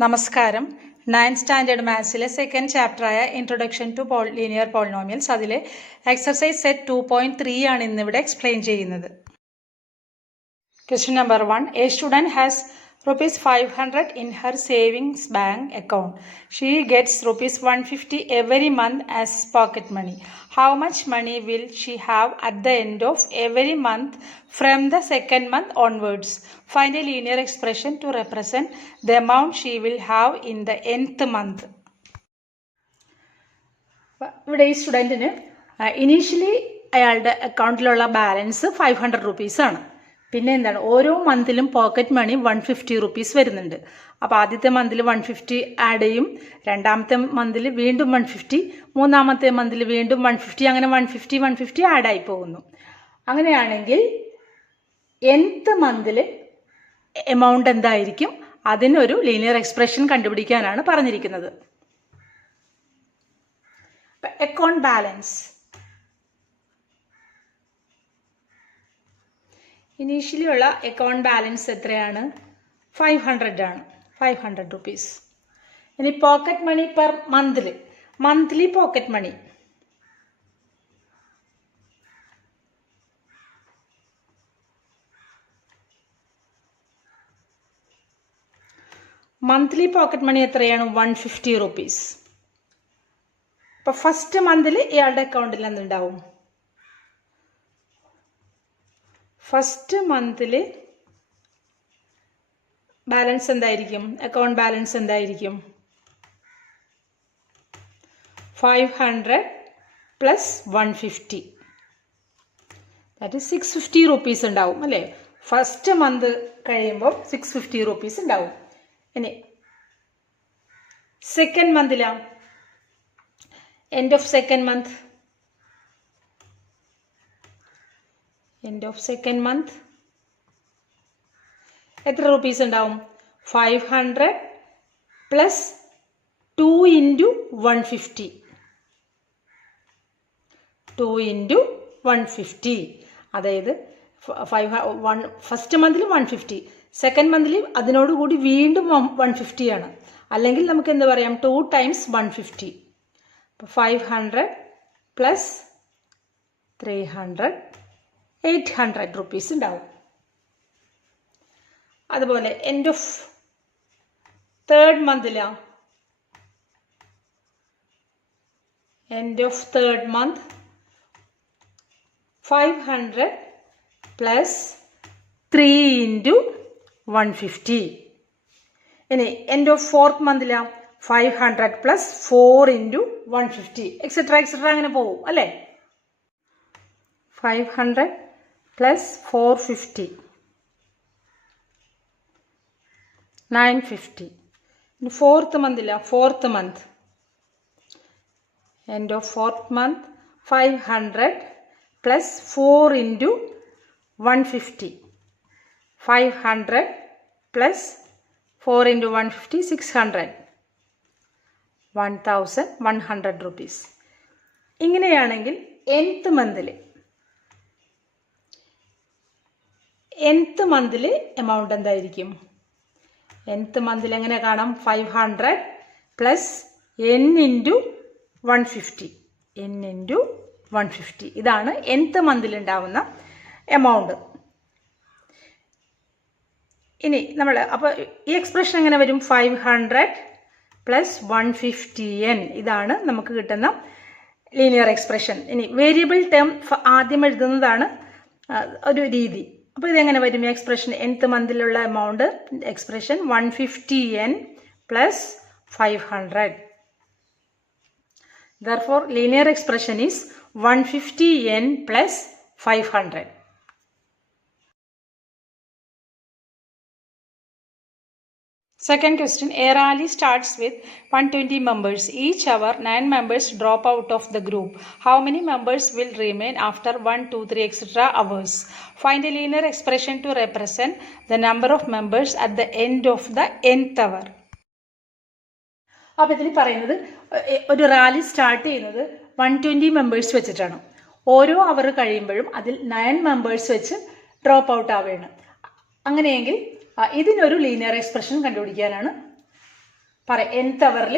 നമസ്കാരം. 9th standard മാത്സിലെ second ചാപ്റ്ററായ ഇൻട്രൊഡക്ഷൻ ടു ലീനിയർ പോളിനോമിയൽസ് അതിലെ എക്സർസൈസ് സെറ്റ് 2.3 ആണ് ഇന്നിവിടെ എക്സ്പ്ലെയിൻ ചെയ്യുന്നത്. Question number 1. A student has ₹500 in her savings bank account. She gets ₹150 every month as pocket money. How much money will she have at the end of every month from the second month onwards? Find a linear expression to represent the amount she will have in the nth month. ഇവിടെ ഈ സ്റ്റുഡൻറ്റിന് initially അയാളുടെ അക്കൗണ്ടിലുള്ള balance ₹500 ആണ്. പിന്നെ എന്താണ്, ഓരോ മന്തിലും pocket money ₹150 വരുന്നുണ്ട്. അപ്പോൾ ആദ്യത്തെ മന്തിൽ 150 ആഡ് ചെയ്യും, രണ്ടാമത്തെ മന്തിൽ വീണ്ടും 150, മൂന്നാമത്തെ മന്തിൽ വീണ്ടും 150, അങ്ങനെ 150 ആഡായി പോകുന്നു. അങ്ങനെയാണെങ്കിൽ nth മന്തിൽ എമൗണ്ട് എന്തായിരിക്കും, അതിനൊരു ലീനിയർ എക്സ്പ്രഷൻ കണ്ടുപിടിക്കാനാണ് പറഞ്ഞിരിക്കുന്നത്. അക്കൗണ്ട് ബാലൻസ് ഇനീഷ്യലി ഉള്ള അക്കൗണ്ട് ബാലൻസ് എത്രയാണ്? 500 ആണ്, ₹500. ഇനി pocket money per monthly pocket money എത്രയാണ്? ₹150. ഇപ്പൊ ഫസ്റ്റ് മന്തിൽ ഇയാളുടെ അക്കൗണ്ടിൽ എന്തുണ്ടാവും? ഫസ്റ്റ് മന്തിൽ ബാലൻസ് എന്തായിരിക്കും? അക്കൗണ്ട് ബാലൻസ് എന്തായിരിക്കും? 500 പ്ലസ് 150, ദാറ്റ് ഈസ് ₹650 ഉണ്ടാവും അല്ലേ? ഫസ്റ്റ് മന്ത് കഴിയുമ്പോൾ ₹650 ഉണ്ടാവും. ഇനി സെക്കൻഡ് മന്തിലാ, എൻഡ് ഓഫ് സെക്കൻഡ് മന്ത് എത്ര റുപ്പീസ് ഉണ്ടാവും? 500 പ്ലസ് 2 ഇൻറ്റു 150, 2 ഇൻറ്റു 150, അതായത് ഫസ്റ്റ് മന്തിൽ 150, സെക്കൻഡ് മന്തിൽ അതിനോടുകൂടി വീണ്ടും 150 ആണ്. അല്ലെങ്കിൽ നമുക്ക് എന്ത് പറയാം? 2 ടൈംസ് 150. 500 പ്ലസ് 300 ₹800 ഉണ്ടാവും. അതുപോലെ എൻഡ് ഓഫ് തേർഡ് മന്തിലാ, end of third month 500 plus 3 into 150. ഇനി എൻഡ് ഓഫ് ഫോർത്ത് മന്തിലാ, 500 പ്ലസ് 4 ഇൻറ്റു 150, എക്സെട്ര അങ്ങനെ പോകും അല്ലേ? 500 പ്ലസ് 450, 950. ഫോർത്ത് മന്തില്ല, fourth month end of fourth month 500 plus 4 into 150, 500 plus 4 into 150, 600, ₹1100. ഇങ്ങനെയാണെങ്കിൽ nth മന്തിൽ എമൗണ്ട് എന്തായിരിക്കും? nth മന്തിൽ എങ്ങനെ കാണാം? 500 plus n into 150, n into 150, ഇതാണ് nth മന്തിൽ ഉണ്ടാവുന്ന എമൗണ്ട്. ഇനി നമ്മൾ അപ്പോൾ ഈ എക്സ്പ്രഷൻ എങ്ങനെ വരും? 500 പ്ലസ് 150n, ഇതാണ് നമുക്ക് കിട്ടുന്ന ലീനിയർ എക്സ്പ്രഷൻ. ഇനി വേരിയബിൾ ടേം ആദ്യം എഴുതുന്നതാണ് ഒരു രീതി. അപ്പോൾ ഇതെങ്ങനെ വരും? എക്സ്പ്രഷൻ nth മന്തിലുള്ള amount expression 150n plus 500. Therefore, linear expression is 150n plus 500. Second question. A rally starts with 120 members. Each hour, 9 members drop out of the group. How many members will remain after 1, 2, 3, etc. hours? Find a linear expression to represent the number of members at the end of the nth hour. അപ്പോൾ ഇതിൽ പറയുന്നത് ഒരു rally start ചെയ്യുന്നത് 120 members വെച്ചിട്ടാണ്. ഓരോ അവർ കഴിയുമ്പോഴും അതിൽ 9 members വെച്ച് ഡ്രോപ്പ് ഔട്ട് ആവുകയാണ്. അങ്ങനെയെങ്കിൽ ഇതിനൊരു ലീനിയർ എക്സ്പ്രഷൻ കണ്ടുപിടിക്കാനാണ് nth അവറിൽ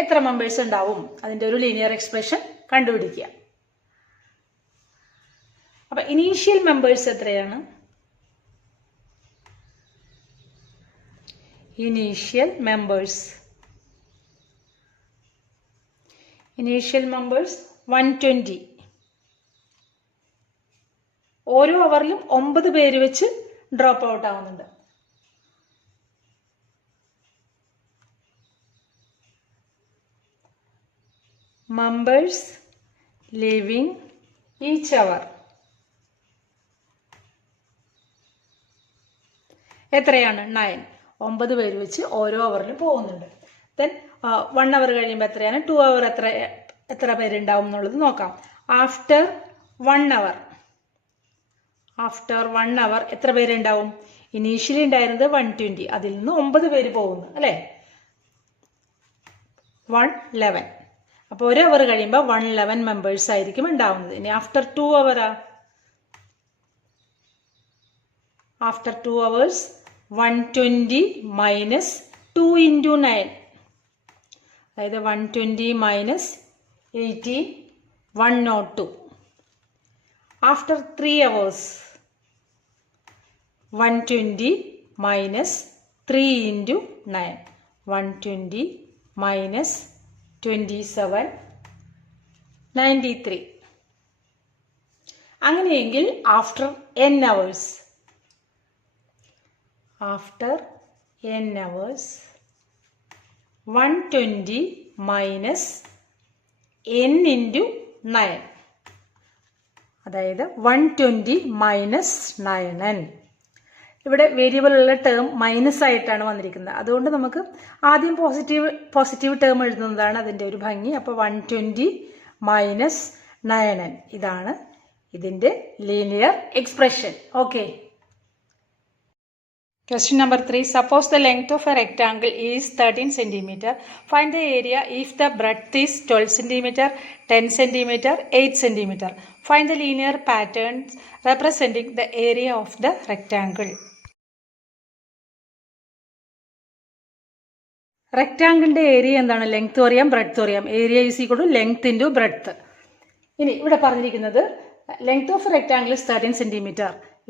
എത്ര മെമ്പേഴ്സ് ഉണ്ടാവും, അതിൻ്റെ ഒരു ലീനിയർ എക്സ്പ്രഷൻ കണ്ടുപിടിക്കുക. അപ്പൊ ഇനീഷ്യൽ മെമ്പേഴ്സ് എത്രയാണ്? Initial members 120. ഓരോ അവറിലും 9 പേര് വെച്ച് ഡ്രോപ്പ് ഔട്ട് ആവുന്നുണ്ട്. മെമ്പേഴ്സ് ലിവിങ് ഈച്ച് അവർ എത്രയാണ്? 9. 9 പേര് വെച്ച് ഓരോ അവറിലും പോകുന്നുണ്ട്. ദെൻ 1 അവർ കഴിയുമ്പോൾ എത്രയാണ്? 2 അവർ എത്ര പേരുണ്ടാവും എന്നുള്ളത് നോക്കാം. ആഫ്റ്റർ 1 അവർ എത്ര പേരുണ്ടാവും? ഇനീഷ്യലി ഉണ്ടായിരുന്നത് 120, അതിൽ നിന്ന് 9 പേര് പോകുന്നു അല്ലേ? 111. അപ്പോൾ 1 അവർ കഴിയുമ്പോൾ 111 മെമ്പേഴ്സ് ആയിരിക്കും ഉണ്ടാവുന്നത്. ഇനി ആഫ്റ്റർ 2 അവറാ? ആഫ്റ്റർ 2 hours 120 മൈനസ് 2 into 9, അതായത് 120 minus 80 102. After 3 hours 120 minus 3 into 9, 120 minus 27 93. അങ്ങനെയെങ്കിൽ after n hours 120 minus n into 9, അതായത് 120 മൈനസ് 9n. ഇവിടെ വേരിയബിൾ ഉള്ള ടേം മൈനസ് ആയിട്ടാണ് വന്നിരിക്കുന്നത്. അതുകൊണ്ട് നമുക്ക് ആദ്യം പോസിറ്റീവ് ടേം എഴുതുന്നതാണ് അതിൻ്റെ ഒരു ഭംഗി. അപ്പോൾ 120 മൈനസ് 9n, ഇതാണ് ഇതിൻ്റെ linear expression. Okay. Question number 3. Suppose the length of a rectangle is 13 cm. Find the area if the breadth is 12 cm, 10 cm, 8 cm. Find the linear patterns representing the area of the rectangle. റെക്റ്റാങ്കിളിൻ്റെ area എന്താണ്? Length അറിയാം, breadth അറിയാം. Area is equal to length into breadth. ഇനി ഇവിടെ പറഞ്ഞിരിക്കുന്നത് length of rectangle is 13 cm.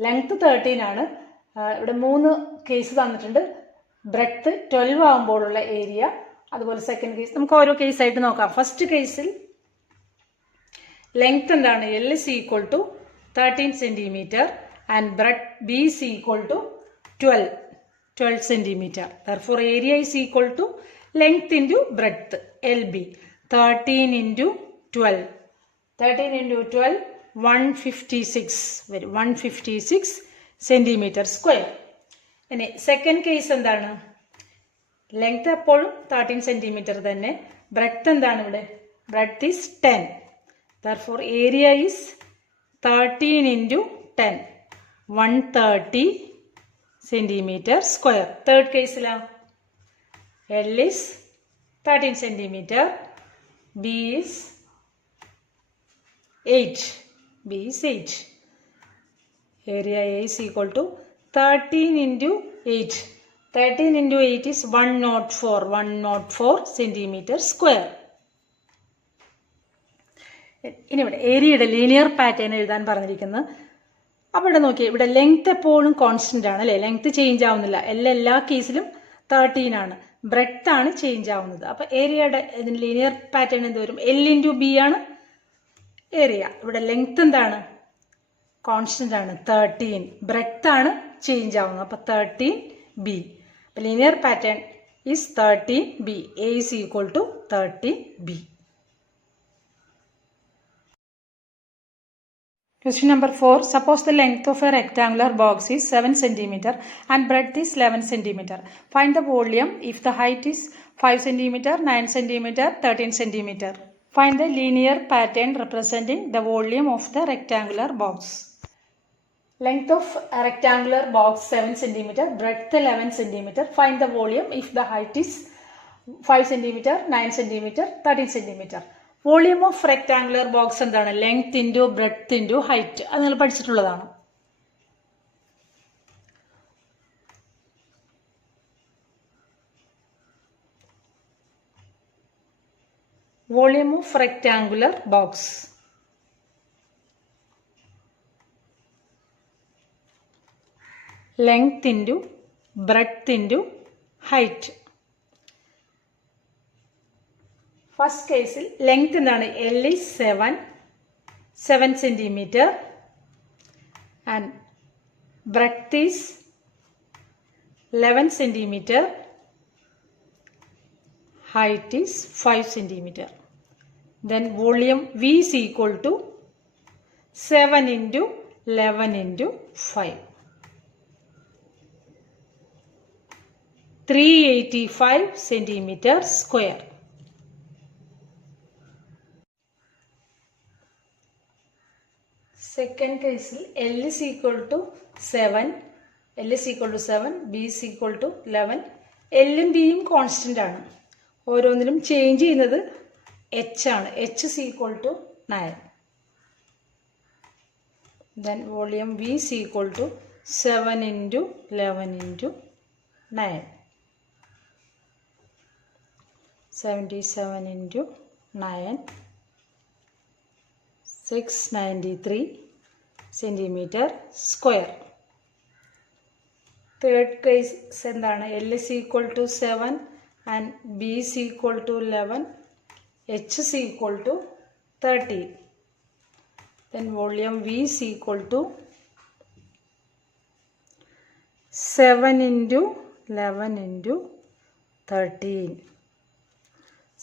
Length 13 ആണ്. ഇവിടെ 3 case തന്നിട്ടുണ്ട്. ബ്രെഡ്ത്ത് 12 ആകുമ്പോഴുള്ള ഏരിയ, അതുപോലെ സെക്കൻഡ് കേസ്. നമുക്ക് ഓരോ കേസായിട്ട് നോക്കാം. ഫസ്റ്റ് കേസിൽ ലെങ്ത് എന്താണ്? L is equal to 13 cm and breadth B is equal to 12 cm. Therefore, area is equal to length into breadth, LB. 13 into 12. 13 into 12, 156. 156 centimeter square. ഇനി second case എന്താണ്? Length എപ്പോഴും 13 cm തന്നെ. Breadth എന്താണ് ഇവിടെ? Breadth is 10. Therefore, area is 13 into 10. 130 centimeter square. Third case la L is 13 centimeter, B is 8. Area A is equal to 13 into 8. 13 into 8 is 104 centimeter square. ഇനി ഇവിടെ ഏരിയയുടെ linear pattern എഴുതാൻ പറഞ്ഞിരിക്കുന്നത്. അപ്പോൾ ഇവിടെ നോക്കിയാൽ ഇവിടെ ലെങ്ത് എപ്പോഴും കോൺസ്റ്റന്റ് ആണ് അല്ലേ? ലെങ്ത് ചേഞ്ച് ആവുന്നില്ല. എല്ലാ കേസിലും 13 ആണ്. ബ്രെഡ്ത്ത് ആണ് ചേഞ്ച് ആവുന്നത്. അപ്പോൾ ഏരിയയുടെ ഇതിന് ലീനിയർ പാറ്റേൺ എന്ത് വരും? L into B ആണ് ഏരിയ. ഇവിടെ ലെങ്ത് എന്താണ്? കോൺസ്റ്റന്റ് ആണ്, 13. ബ്രെഡ്ത്ത് ആണ് ചേഞ്ച് ആവുന്നത്. അപ്പോൾ 13B. അപ്പോൾ linear pattern is 13B. A is equal to 13B. Question number 4. Suppose the length of a rectangular box is 7 cm and breadth is 11 cm. Find the volume if the height is 5 cm, 9 cm, 13 cm. Find the linear pattern representing the volume of the rectangular box. Length of a rectangular box 7 cm, breadth 11 cm. Find the volume if the height is 5 cm, 9 cm, 13 cm. Volume of rectangular box എന്താണ്? Length into breadth into height. അത് നിങ്ങൾ പഠിച്ചിട്ടുള്ളതാണ്. Volume of rectangular box. Length into breadth into height. First കേസിൽ length എന്താണ്? L is 7 centimeter and breadth is 11 centimeter, height is 5 centimeter. Then volume V is equal to 7 into 11 into 5. 385 centimeter square. Second case, L is equal to 7, B is equal to 11. L ഉം B യും constant ആണ്. ഓരോന്നിലും change ചെയ്യുന്നത് H ആണ്. H is equal to 9. Then volume V is equal to 7 into 11 into 9. 77 into 9. 693 centimeter square. Third case എന്താണ്? L is equal to 7 and B is equal to 11. H is equal to 30. Then volume V is equal to 7 into 11 into 13.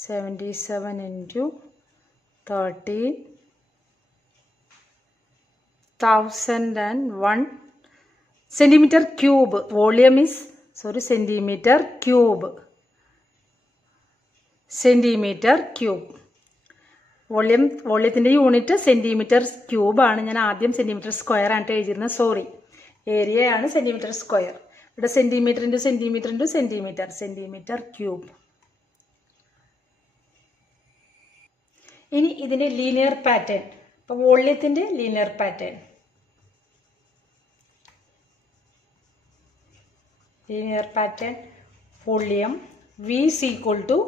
77 into 13. 1001 centimeter cube. Volume is centimeter cube. Centimeter cube. വോളിയത്തിൻ്റെ unit centimetre cube ആണ്. ഞാൻ ആദ്യം centimetre square ആയിട്ട് എഴുതിയിരുന്നത്, sorry. ഏരിയയാണ് centimetre square. ഇവിടെ centimetre into centimetre into centimetre, centimetre cube. ഇനി ഇതിൻ്റെ ലീനിയർ പാറ്റേൺ. അപ്പോൾ വോളിയത്തിൻ്റെ linear pattern. Linear pattern volume V is equal to,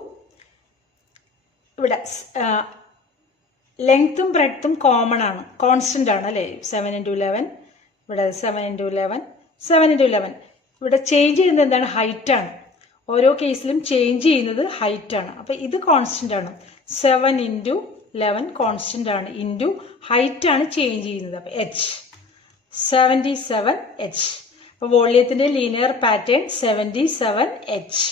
ഇവിടെ ലെങ്ത്തും ബ്രെഡ്ത്തും കോമൺ ആണ്, കോൺസ്റ്റന്റ് ആണ് അല്ലേ? 7 into 11, ഇവിടെ 7 into 11, 7 into 11. ഇവിടെ ചേഞ്ച് ചെയ്യുന്നത് എന്താണ്? ഹൈറ്റ് ആണ്. ഓരോ കേസിലും ചേഞ്ച് ചെയ്യുന്നത് ഹൈറ്റ് ആണ്. അപ്പോൾ ഇത് കോൺസ്റ്റന്റ് ആണ്. 7 into 11 കോൺസ്റ്റന്റ് ആണ്, ഇൻറ്റു ഹൈറ്റ് ആണ് ചേഞ്ച് ചെയ്യുന്നത്. അപ്പോൾ H 77 H. അപ്പോൾ വോളിയത്തിൻ്റെ linear pattern 77 H.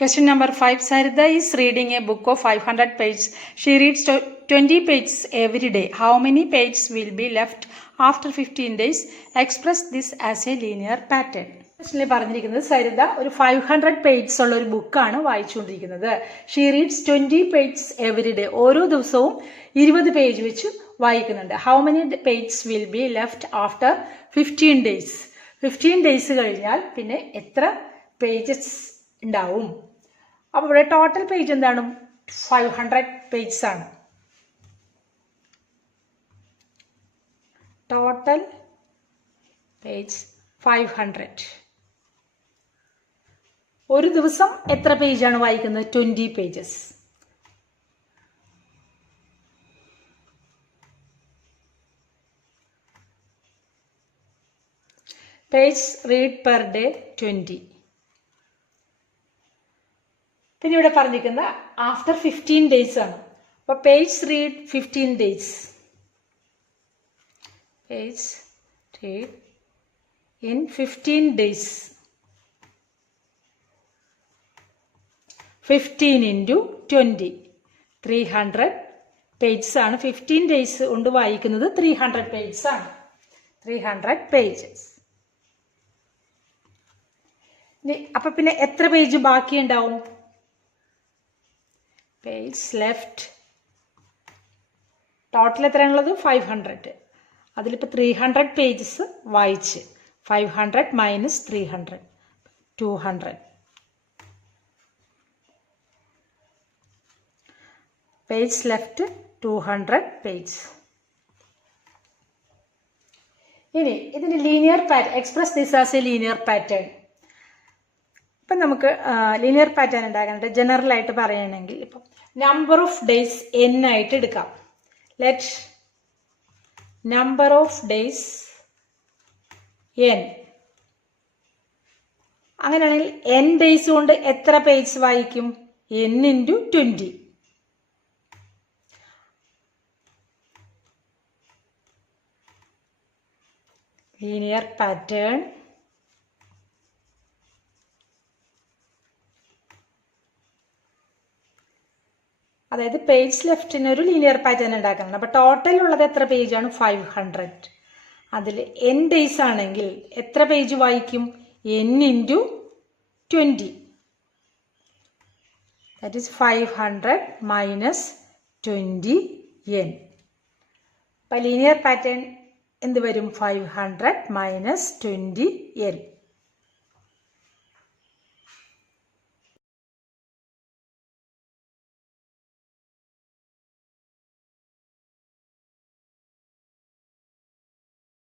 Question number 5. Sarita is reading a book of 500 pages. She reads 20 pages every day. How many pages will be left after 15 days? Express this as a linear pattern. ക്വസ്റ്റനിൽ പറഞ്ഞിരിക്കുന്നത് സരിത ഒരു 500 pages ഉള്ള ഒരു ബുക്കാണ് വായിച്ചുകൊണ്ടിരിക്കുന്നത്. She reads 20 pages every day. ഓരോ ദിവസവും 20 page വെച്ച് വായിക്കുന്നുണ്ട്. How many pages will be left after 15 days? 15 days കഴിഞ്ഞാൽ പിന്നെ എത്ര പേജസ് ഉണ്ടാവും? അപ്പോൾ ഇവിടെ ടോട്ടൽ പേജ് എന്താണ്? 500 പേജസ് ആണ്. Total page 500. ഒരു ദിവസം എത്ര പേജാണ് വായിക്കുന്നത്? 20 pages. Page read per day 20. പിന്നെ ഇവിടെ പറഞ്ഞിരിക്കുന്ന ആഫ്റ്റർ 15 ഡേയ്സ് ആണ്. അപ്പോൾ page read 15 days. Page read in 15 days. 15 into 20, 300 pages ആണ്. 15 ഡേയ്സ് കൊണ്ട് വായിക്കുന്നത് 300 പേജസ് ആണ്. 300 പേജസ്. അപ്പൊ പിന്നെ എത്ര പേജ് ബാക്കി ഉണ്ടാവും? പേജ് ലെഫ്റ്റ് ടോട്ടൽ എത്രയാണുള്ളത്? 500. അതിലിപ്പോൾ 300 പേജസ് വായിച്ച് 500 മൈനസ് 300, 200. Page left 200 page. ഇനി ഇതിന്റെ linear pattern, express this as A linear pattern. ഇപ്പം നമുക്ക് ലീനിയർ പാറ്റേൺ ഉണ്ടാക്കാനായിട്ട് ജനറലായിട്ട് പറയുകയാണെങ്കിൽ ഇപ്പം നമ്പർ ഓഫ് ഡേയ്സ് n ആയിട്ട് എടുക്കാം. Let number of days n. അങ്ങനെയാണെങ്കിൽ n ഡേയ്സ് കൊണ്ട് എത്ര പേജ് വായിക്കും? n × 20. ലീനിയർ പാറ്റേൺ അതായത് പേജ് ലെഫ്റ്റിന് ഒരു ലീനിയർ പാറ്റേൺ ഉണ്ടാക്കണം. അപ്പോൾ ടോട്ടൽ ഉള്ളത് എത്ര പേജാണ്? 500. അതിൽ n ഡേയ്സ് ആണെങ്കിൽ എത്ര പേജ് വായിക്കും? n × 20. That is 500 minus 20n. അപ്പോൾ ലീനിയർ പാറ്റേൺ എന്ത് വരും? 500 മൈനസ് 20n.